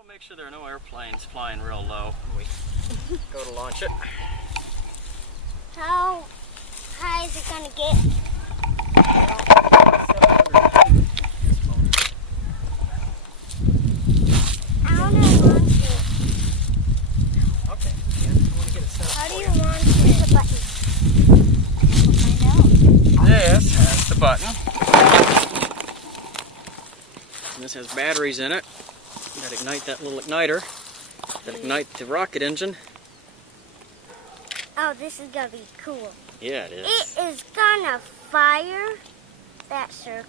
We'll make sure there are no airplanes flying real low when we go to launch it. How high is it going to get? I want to launch it. Okay, yeah, you want to get it set up. How do you launch it? The button. Find out. This has the button. And this has batteries in it that ignite that little igniter, that ignite the rocket engine. Oh, this is going to be cool. Yeah, it is. It is going to fire that circle.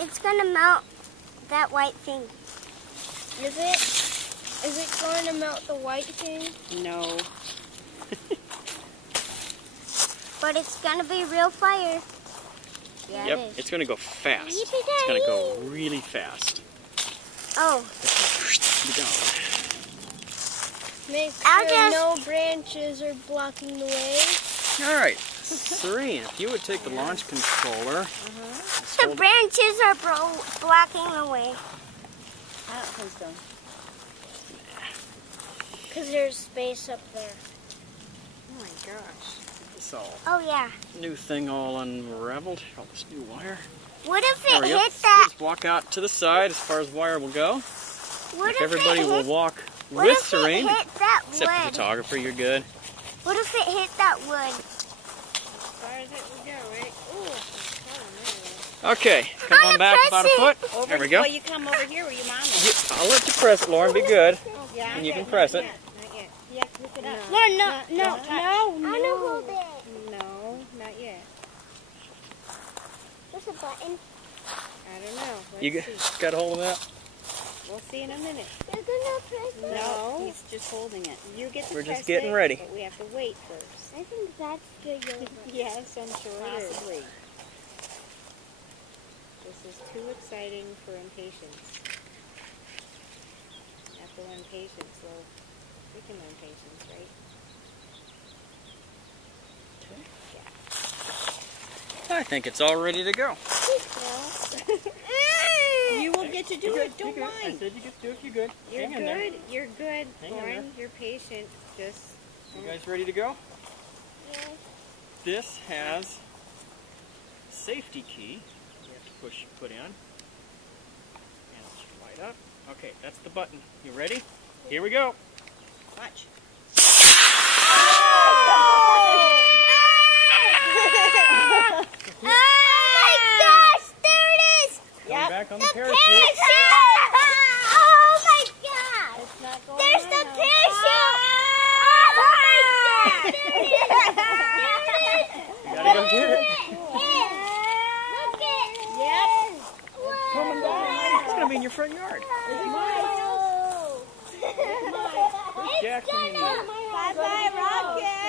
It's going to melt that white thing. Is it? Is it going to melt the white thing? No. But it's going to be real fire. Yeah, Yep, it is. it's going to go fast. It's Yippee-ki-yay. going to go really fast. Oh. Be gone. Make I'll sure just- no branches are blocking the way. All right, Serene, if you would take the launch controller. The branches are blocking the way. I don't think so. Because there's space up there. Oh my gosh. This all Oh, yeah. new thing all unraveled. All this new wire. What if There it we go. hit that? Just walk out to the side as far as wire will go. What If if everybody it will hit, walk what with if Serene, it hit that except the wood? photographer, you're good. What if it hit that wood? As far as it will go, right? Ooh, it's falling Okay, come on back about a foot. There we go. Well, you come over here where your mom is. I'll let you press it, Lauren. Be good. Oh, yeah. And you can press it. Not yet. You have to look it up. No, no, No, no. no, I want to hold it. No, not yet. There's a button. I don't know. You Let's see. got hold of that? We'll see in a minute. You're gonna press it. No, he's just holding it. You get to We're press just getting it, ready. But we have to wait first. I think that's good. Yes, I'm sure it is. Possibly. This is too exciting for impatience. You have to learn patience. Well, we can learn patience, right? I think it's all ready to go. You will get to do it. Don't I mind. said you get to do it. You're good. You're Hang in there. good. You're good, Hang in Lauren. there. You're patient. Just You guys ready to go? Yeah. This has a safety key. You have to put in. And it'll light up. Okay, that's the button. You ready? Here we go. watch. Oh my gosh! There it is! Going back on the parachute. Oh my god! It's not going There's on the now. parachute! Oh my god! There it is! You gotta go get it. Look it! Yep. Coming down. It's gonna be in your front yard. Where's Jack when you need him? Bye-bye, Rocket.